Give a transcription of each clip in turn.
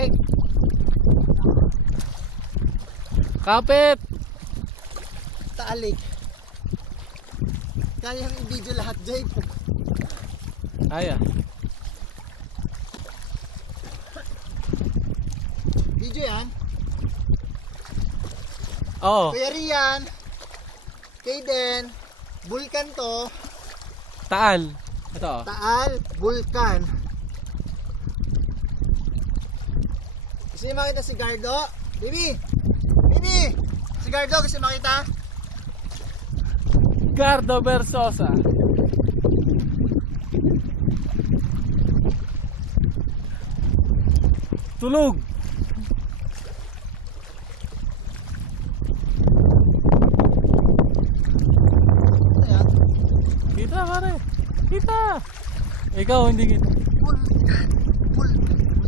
Quick. Kapit! Taalik. Kayang i-video lahat, Jay. Aya. Video yan. Oo. Kuya Rian. Kayden. Vulkan to. Taal. Ito. Taal. Vulkan. Gusto niyo makita si Gardo? Baby! Baby! Si Gardo gusto niyo makita? Gardo Versosa. Tulog. Ayan. Kita pare. Kita. Ikaw hindi kita. Vulkan.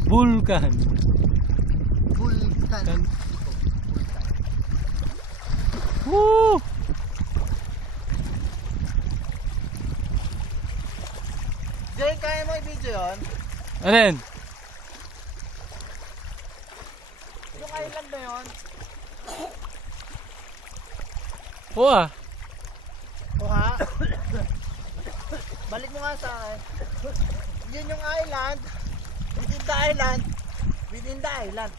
Vulkan. Vulkan. Kan- Vulkan. Woo! Jay, kaya mo i-video yun? Ano yan? Yung island na yun? Oo ah. O ha? Balik mo nga sa akin. Yun yung island. Within the island. Within the island.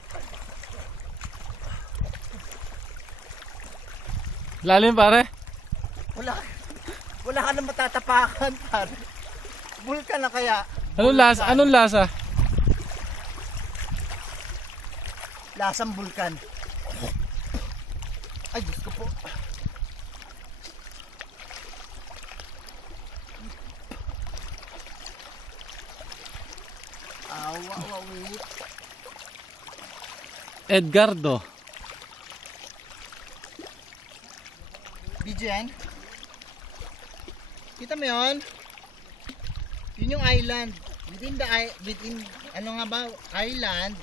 Lalim pare. Wala ka nang matatapakan, pare. Vulkan na kaya. Anong lasa? Anong lasa? Lasang vulkan. Ay, Diyos ko po. Awa, wait. Edgardo. Video yan. Kita mo yun? Yun yung island. Within, ano nga ba? Island.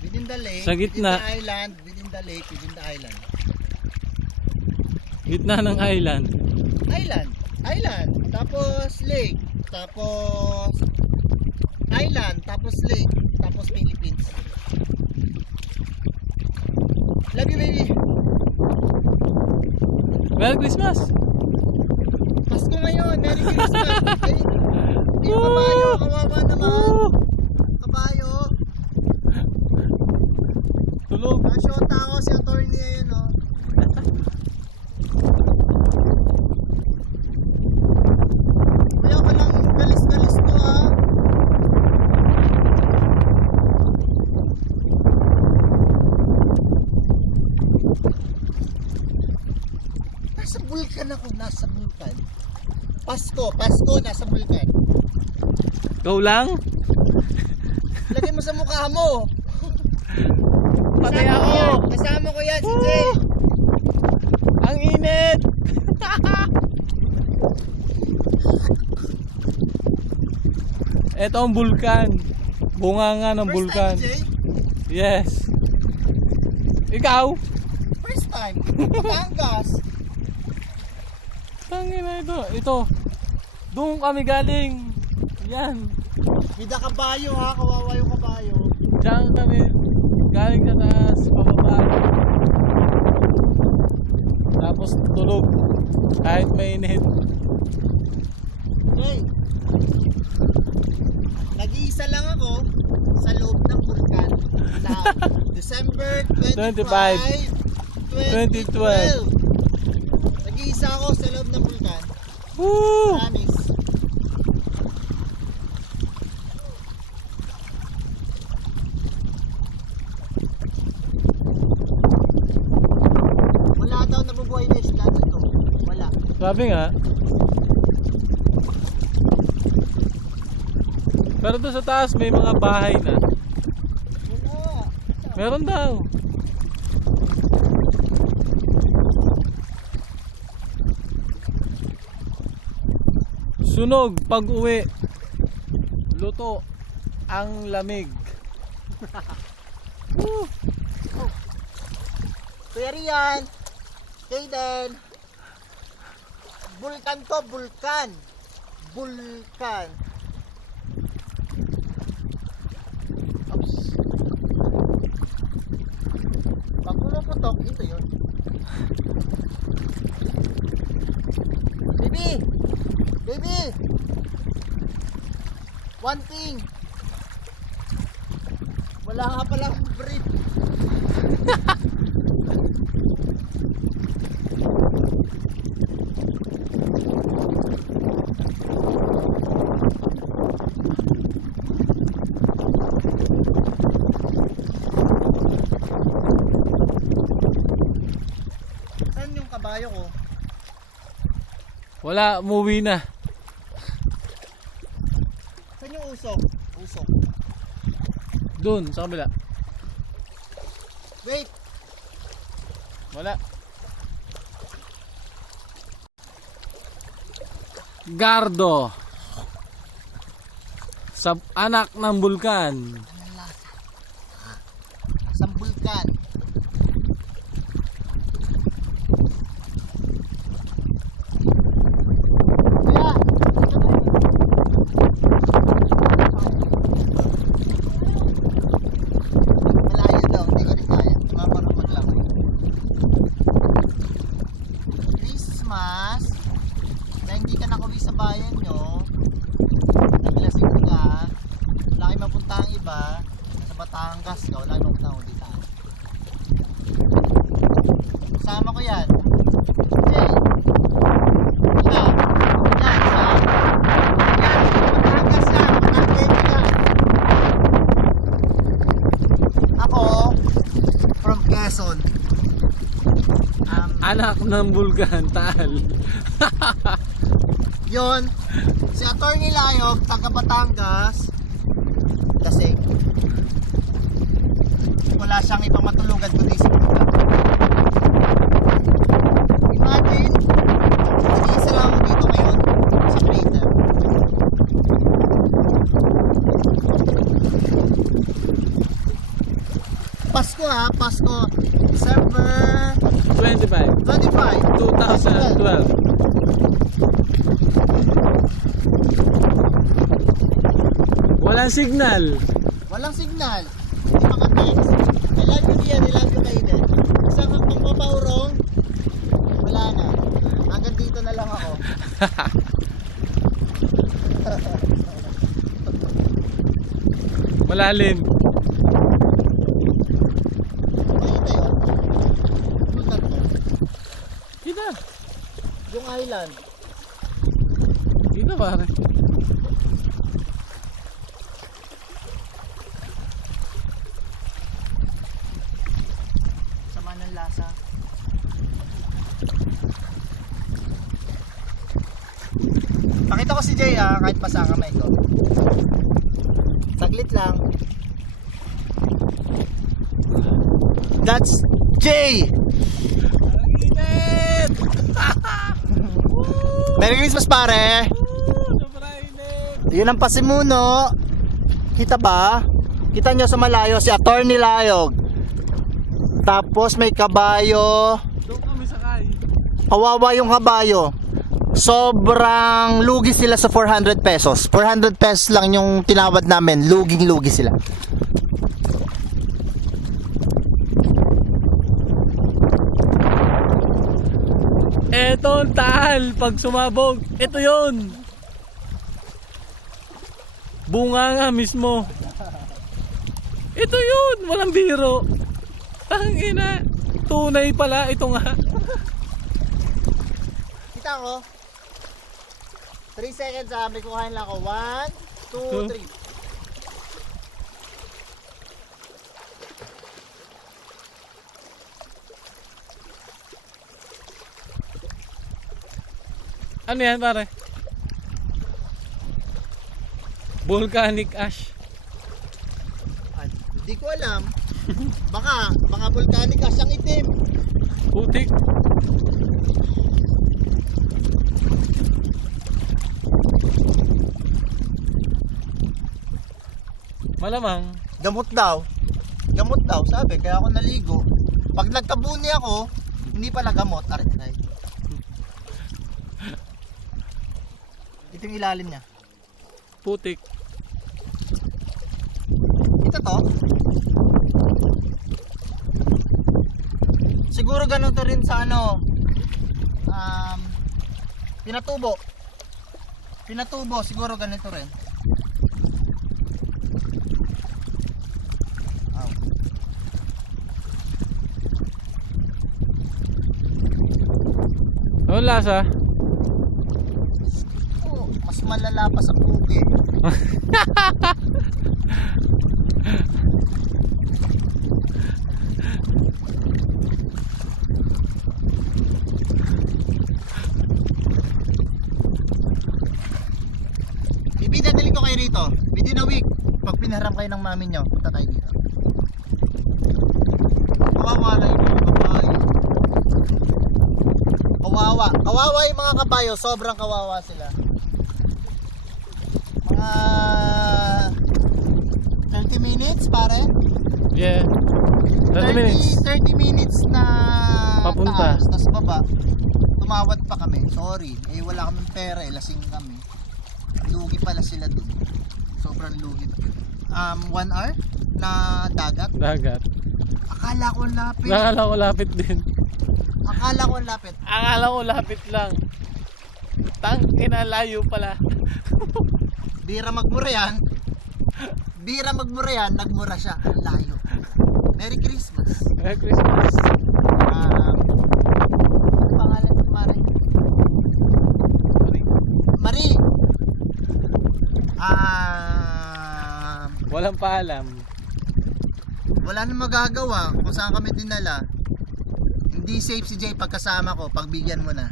Within the lake. Sa gitna. Within the island. Within the lake. Within the island. Gitna ng island. Island. Island. Tapos lake. Tapos island. Tapos lake. Tapos Philippines. Love you, baby. Merry Christmas. Pasko ngayon. Merry Christmas. Ay, yung kabayo. Kawawa naman. Kabayo. Tulog. Nasyota ako si attorney ayun, no? Kuya, walang galis-galis to, ha? Nasa bulkan ako, nasa bulkan. Pasko, nasa bulkan. Ikaw lang? Lagay mo sa mukha mo. Patay ako. Kasama ko yan, si Jay. Ang init. Ito ang bulkan. Bunganga ng First bulkan. time, Jay? Yes. Ikaw? First time. Batangas. Tangina ito. Ito. Doon kami galing. Yan. Mida kabayo, ha? Kawawa yung kabayo. Diyan kami galing sa taas, pababa. Tapos tulog. Kahit mainit. Jay, nag-iisa lang ako sa loob ng bulkan sa December 25, 2012. Nag-iisa ako sa loob ng bulkan. Woo! Promise. Wala daw nabubuhay na isla dito. Wala. Sabi nga. Pero doon sa taas may mga bahay na. Wala. Meron daw. Sunog pag uwi. Luto ang lamig. Woo! Kuya Rian, Kayden, bulkan to, bulkan. Bulkan. Oops. one thing. Wala nga palang brief. Saan yung kabayo ko? Wala, umuwi na. Saan yung usok? Usok. Doon, sa kabila. Wait! Wala. Gardo. Sa anak ng bulkan. Anong lasa? Isang bulkan. Kaya, malayo daw, hindi ko rin kaya. Maparang maglamay. Christmas, na hindi ka nakuwi sa bayan nyo, naglasing ka, wala kayo mapuntahang iba, sa Batangas ka, wala kayo mapuntahang dito. Kasama ko yan. Jay! Ika! Yan, sa... Yan, Batangas yan, Batangas yan. Ako, from Quezon. Anak ng bulkan, Taal. Yon, si Atty. Layog, taga Batangas, lasing. Wala siyang ibang matulugan kundi si Buka. Imagine, isa lang ako dito ngayon sa crater. Pasko ha, Pasko. December 25, 25, 2012. Walang signal. Walang signal. Hindi maka-text. I love you Ian, I love you Kaiden. Isang hanggang papaurong, wala na. Hanggang dito na lang ako. Malalim. Makita yun. Lutat mo. Kita. Yung island. Kita pare. Sama ng lasa. Pakita ko si Jay kahit pa saan kamay ko. Saglit lang. That's Jay! Ang init! Merry Christmas pare! Sobrang init! Yun ang pasimuno. Kita ba? Kita nyo sa malayo si Atty. Layog. Tapos may kabayo. Doon kami sakay. Kawawa yung kabayo. Sobrang lugi sila sa 400 pesos. 400 pesos lang yung tinawad namin. Luging-lugi sila. Eto ang Taal pag sumabog. Ito yun. Bunga nga mismo. Ito yun. Walang biro. Tangina. Tunay pala. Ito nga. Kita ko. 3 seconds may kuhain lang ako. 1, 2, 3. Ano yan pare? Volcanic ash. Hindi ko alam. Baka volcanic ash ang itim. Putik. Malamang. Gamot daw. Gamot daw, sabi. Kaya ako naligo. Pag nagkabuni ako, hindi pala gamot. Aray. Ito yung ilalim niya. Putik. Ito to. Siguro ganun to rin sa ano. Pinatubo. Pinatubo, siguro ganito rin. lasa? Oh, mas malala pa sa puke. Bibi, dadalhin ko kayo rito. Within a week, pag pinaharam kayo ng mami nyo, punta tayo dito. Kawawa lang yung mga kabayo. Kawawa. Kawawa yung mga kabayo. Sobrang kawawa sila. Mga 30 minutes pare? Yeah. 30 minutes. 30 minutes na Papunta. taas, tas baba. Tumawad pa kami. Sorry. Eh wala kaming pera eh. Lasing kami. Lugi pala sila dun. Sobrang lugi. 1 hour na dagat. Dagat. Akala ko ang lapit. Nakala ko lapit din. Akala ko ang lapit. Akala ko lapit lang. Kinalayo pala. Bira magmura yan. Bira magmura yan. Nagmura siya. Ang layo. Merry Christmas. Merry Christmas. Ano pangalan ni Mare? Marie. Walang paalam. Wala nang magagawa kung saan kami dinala. Hindi safe si Jay pagkasama ko, pagbigyan mo na.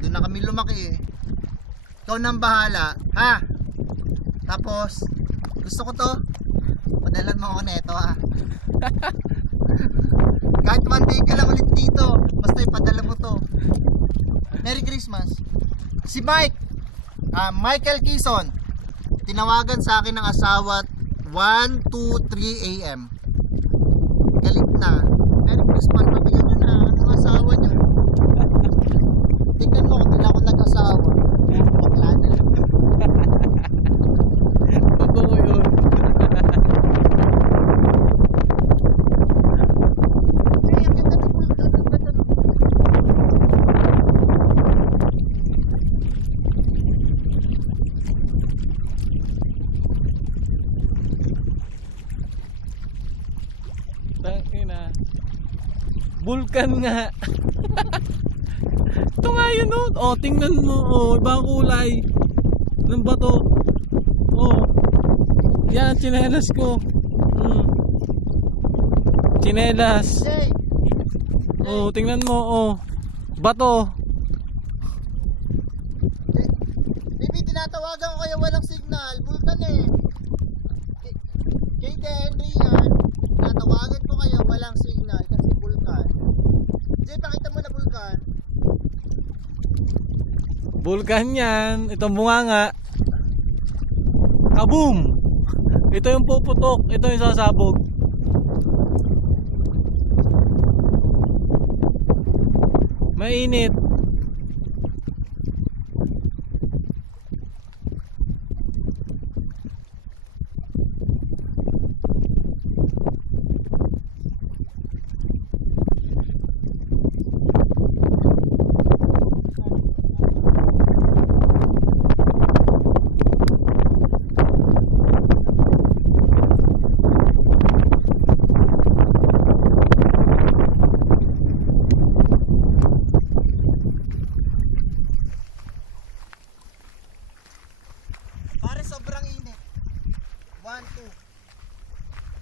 Doon na kami lumaki eh. Ikaw nang bahala, ha? Tapos, gusto ko to. Padalan mo ako neto, ha? Kahit 1 day ka lang ulit dito, basta ipadala mo to. Merry Christmas. Si Mike, Michael Kison, tinawagan sa akin ng asawa 1, 2, 3 a.m. Galit na. Merry Christmas, mabigyan nyo na ang asawa nyo. Tingnan mo kung hindi ako nag-asawa. Bakla na lang. Totoo yun. Ay, ang ganda ng bulta. Ang ganda ng Tangina. Vulkan nga. Ito nga yun oh. Oh, tingnan mo. Oh, ibang kulay ng bato. Oh. Yan ang tsinelas ko. Tsinelas. Jay! Oh, tingnan mo. Oh. Bato. Baby, tinatawagan ko kayo walang signal. Bulkan eh. Kay Henry yan. Tinatawagan ko kayo walang signal kasi bulkan. Jay, pakita mo na bulkan. Vulkan yan. Itong bunganga. Kaboom! Ito yung puputok. Ito yung sasabog. Mainit. Pare, sobrang init. 1, 2.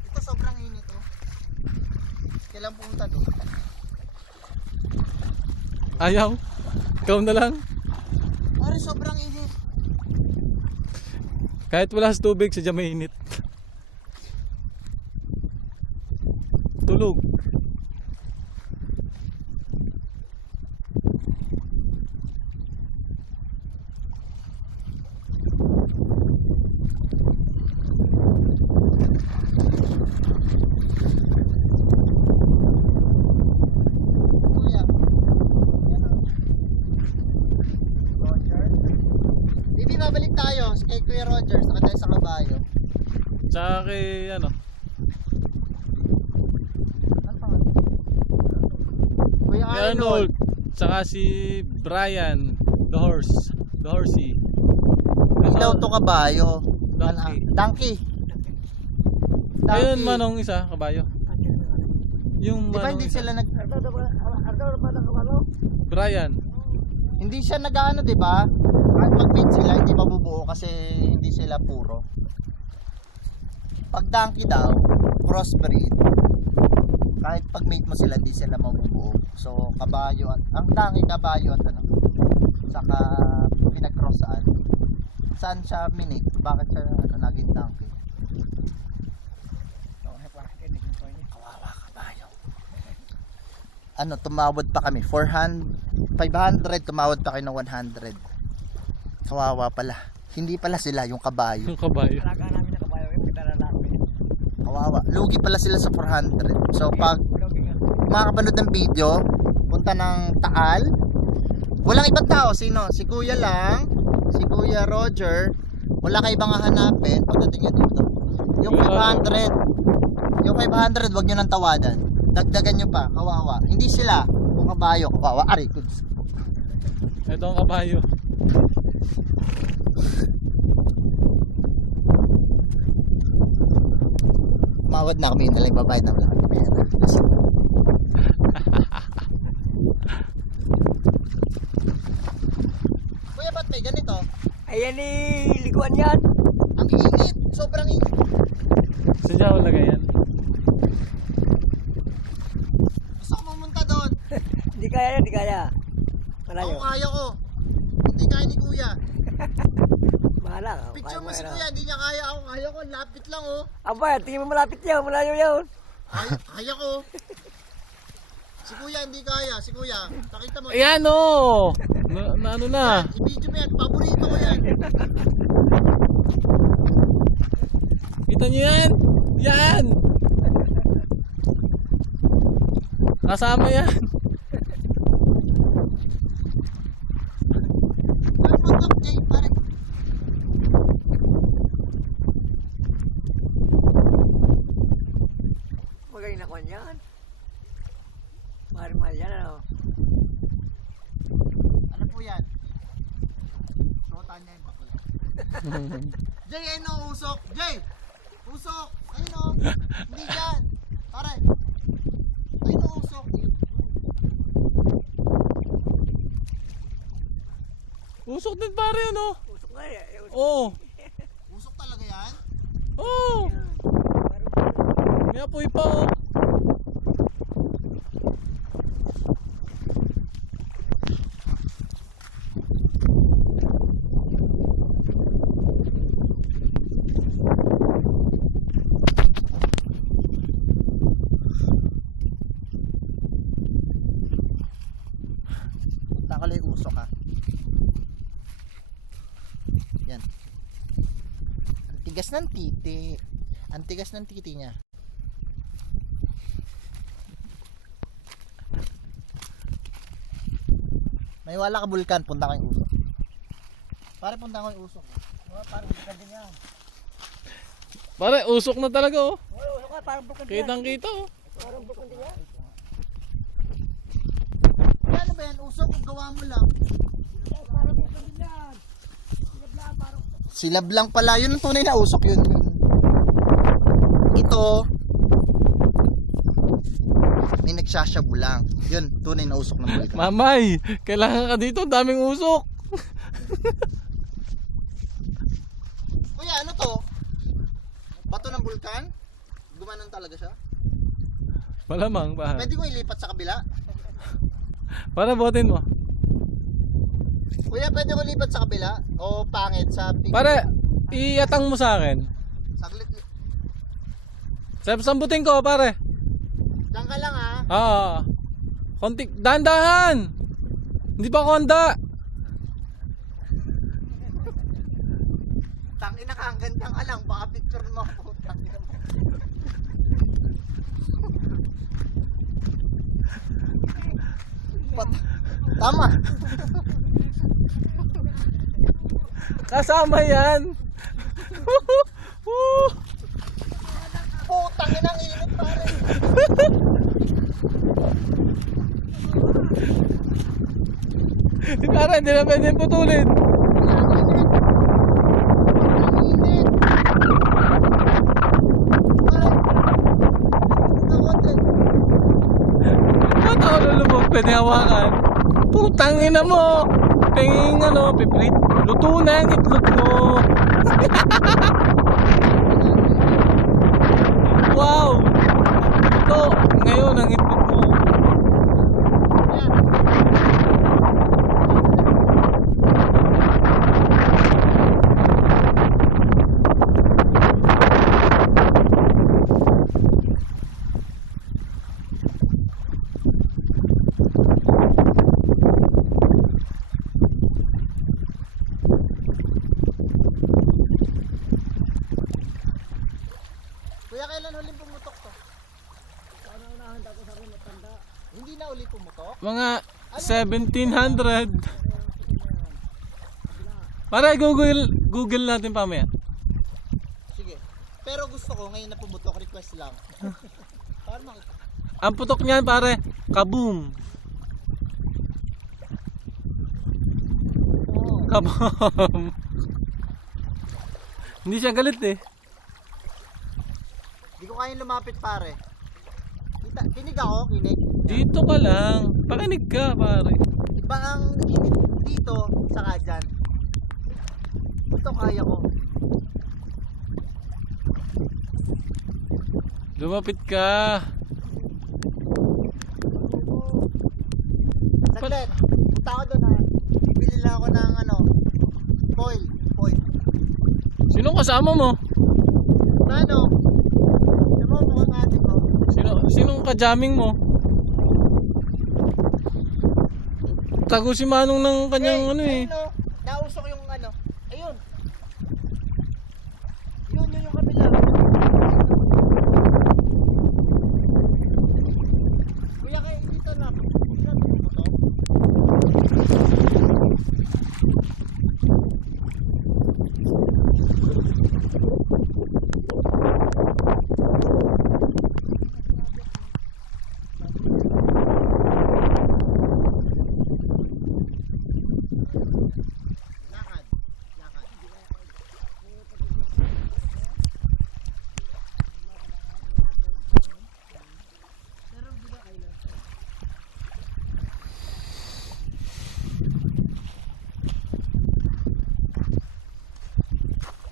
Ito sobrang init oh. Kailan pumunta doon? Ayaw. Ikaw na lang. Pare, sobrang init. Kahit wala sa tubig, sadya mainit. Tulog. Kuya. Yan oh. Roger. Bibi, mabalik tayo kay Kuya Roger. Saka tayo sa kabayo. Tsaka kay ano. Ano pangalan? Kuya Si Arnold. Arnold. Tsaka si Brian. The horse. The horsey. Hindi daw to kabayo. Donkey. Donkey. Ayun manong isa, kabayo. Yung Di ba manong hindi isa. sila nag... Brian. Hindi siya nag-ano, di ba? Kahit mag-mate sila, hindi mabubuo kasi hindi sila puro. Pag donkey daw, crossbreed. Kahit pag-mate mo sila, hindi sila mabubuo. So, kabayo at, ang donkey, kabayo at ano, saka pinag-cross saan siya minate? Bakit siya naging donkey? Kawawa kabayo. Ano, tumawad pa kami 500, tumawad pa kayo ng 100. Kawawa pala. Hindi pala sila yung kabayo. Yung kabayo. Alaga namin na kabayo yung pinaralaki. Kawawa. Lugi pala sila sa 400. So pag makakapanood ng video, punta ng Taal. Walang ibang tao. Sino? Si Kuya lang. Si Kuya Roger. Wala kayo ibang hahanapin pagdating nyo dito. Yung 500. Yung 500, wag nyo nang tawadan. Dagdagan nyo pa. Kawawa. Hindi sila. Yung kabayo. Kawawa. Ari, kuds. Ito ang kabayo. Mawad na kami. Nalang babayad na wala kami pera. Kuya, ba't may ganito? Ayan liguan yan. Ang init. Sobrang init. Saan siya ulagay yan? Gusto ko pumunta doon. Hindi kaya yan, hindi kaya. Ako Malayo. kaya ko. Hindi kaya ni Kuya. Bahala ka. Picture mo si Kuya. Hindi niya kaya ako. Kaya ko. Lapit lang oh. Aba, tingin mo malapit yan. Malayo yan. Kaya ko. Si Kuya hindi kaya. Si Kuya. Nakita mo. Ayan o! Na ano na? I-video mo yan. Paborito ko yan. Kita nyo yan? Yan! Kasama yan. Ano ba ito? Jay, pare. Magaling na kwan yan. Mahal yan, ano? Ano po yan? Suotan niya yung bakla. Jay, ayun o, usok. Jay! Usok! Ayun o. Hindi dyan. Pare. Ayun o, usok. Usok din pare ano? Usok na eh. Oo. Usok talaga yan? Oo. May apoy pa oh. Takala yung usok ha. Yan. Ang tigas ng titi. Ang tigas ng titi niya. May wala ka bulkan, punta kang usok. Pare, punta kang usok. Pare, bulkan din yan. Pare, usok na talaga oh. Usok ka, parang bukan yan. Kitang kita oh. Parang bukan din yan. Ano ba yan? Usok, gawa mo lang. Parang bukan din yan. Sinabla, parang... Silab lang pala. Yun ang tunay na usok yun. Ito, may nagsasyabu lang. Yun, tunay na usok ng bulkan. Mamay, kailangan ka dito, daming usok. Kuya, ano to? Bato ng bulkan? Gumanon talaga siya? Malamang ba? Pwede ko ilipat sa kabila? Para botin mo. Kuya, pwede ko ilipat sa kabila? O pangit sa pig? Pare, iatang mo sa akin. Saglit. Sambutin ko pare. Diyan ka lang ha. Oo. Konti, dahan-dahan. Hindi pa konda. Tangina ka, ang ganda ka lang. Baka picture mo ako. Tangina mo. Tama. Kasama yan. Putang ina, ang init pare. Para hindi na pwede putulin. Ang init. Pare. Ito konti. Ba't ako lulubog? Pwede hawakan. Putang ina mo. Tingin ano, piprit. Luto na ang itlog mo. Wow. Ito, ngayon ang itlog mo. Kuya, kailan huling pumutok to? Hindi na uli pumutok? Mga 1700. Para Google natin pamaya. Sige. Pero gusto ko ngayon na pumutok, request lang. Para makita. Ang putok niyan pare, kaboom. Oo. Kaboom. Hindi siya galit eh. Hindi ko kayang lumapit pare. Kinig ako, kinig. Dito ka lang. Pakinig ka pare. Iba ang kinig dito saka dyan. Ito kaya ko. Lumapit ka. Saglit. Punta ako doon ha. Bibili lang ako ng ano. Foil. Sinong kasama mo? Na ano? Ano mo mukhang ate ko? Sinong ka-jamming mo? Tago si Manong ng kanyang ano eh. Ayun o. Nausok yung ano. Ayun. Yun yung kabila. Kuya kayo dito na. Dito na pumutok. Lakad.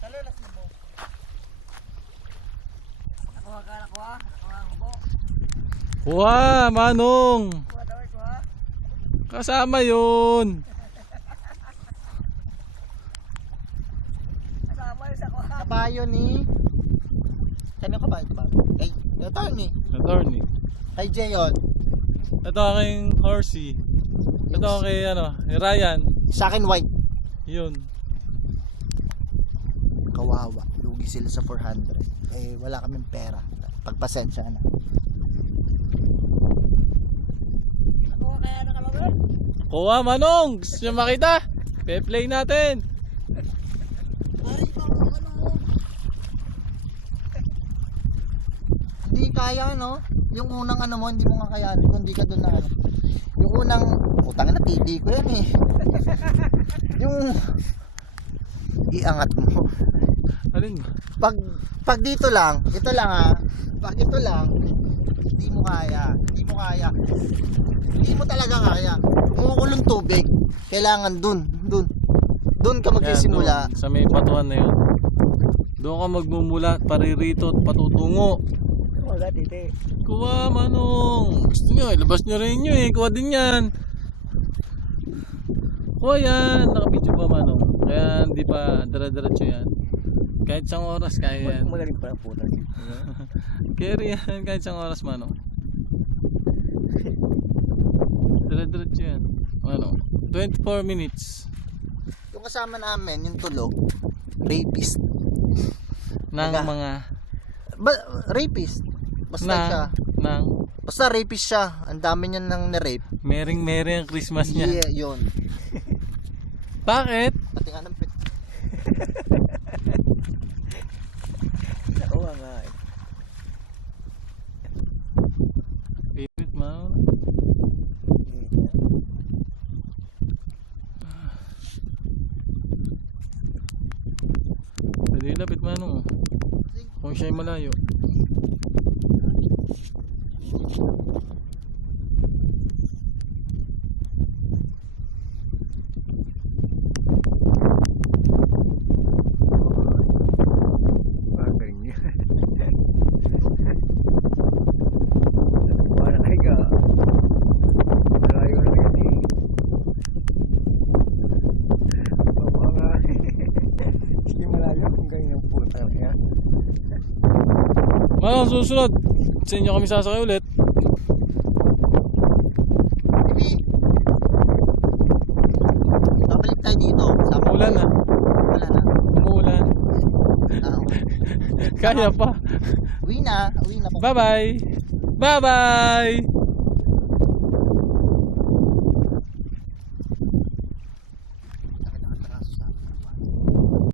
Talalasin mo. Nakuha ka, nakuha. Nakuha ang hubo. Wow, Manong. Nakuha daw ito ha. Kasama yun. Kasama yun sa kuha. Kabayo ni... Kanino kabayo ito ba? Kay attorney. Attorney. Kay Jayon. Ito aking horsey. Ito kay ano, kay Ryan. Sa akin white. Yun. Kawawa. Lugi sila sa 400. Eh wala kaming pera. Pagpasensya na. Nakuha kaya ng kalawin. Kuha Manong. Gusto niyo makita? Pe-play natin. Ay, ano mo? Hindi kaya no? Yung unang ano mo, hindi mo nga kaya kung hindi ka doon na ano. Yung unang, utang na TV ko yan eh. Yung iangat mo. Alin? Pag dito lang, ito lang ha. Pag ito lang, hindi mo kaya. Hindi mo kaya. Hindi mo talaga kaya. Kumukulong tubig. Kailangan dun. Doon ka magsisimula. Yan, doon, sa may batuan na yun. Doon ka magmumula, paririto at patutungo. Wala titi. Kuha Manong. Gusto nyo, ilabas nyo rin nyo eh. Kuha din yan. Kuha yan. Nakabidyo pa Manong. Kaya hindi pa dara-diretso yan. Kahit isang oras kaya yan. Magaling pa ang puta. Carry yan kahit isang oras Manong. Dara-diretso yan. Manong. 24 minutes. Yung kasama namin, yung tulog, rapist. Ng Taga. mga Rapist. Basta na, siya. ng Basta rapist siya. Ang dami niya nang na-rape. mering-mering ang Christmas niya. Yeah, yun. Bakit? Pati nga ng pit. Nakuha nga eh. Pirit man. Pwede lapit Manong. Kung siya'y malayo. Ang ganyan ng puta na yan. Manong susunod. Sa inyo kami sasakay ulit. Hindi. Babalik tayo dito. Sama ko. Umulan na. Wala na. Umulan. Ah, Kaya pa. uwi na. Uwi na po. Bye-bye. Bye-bye.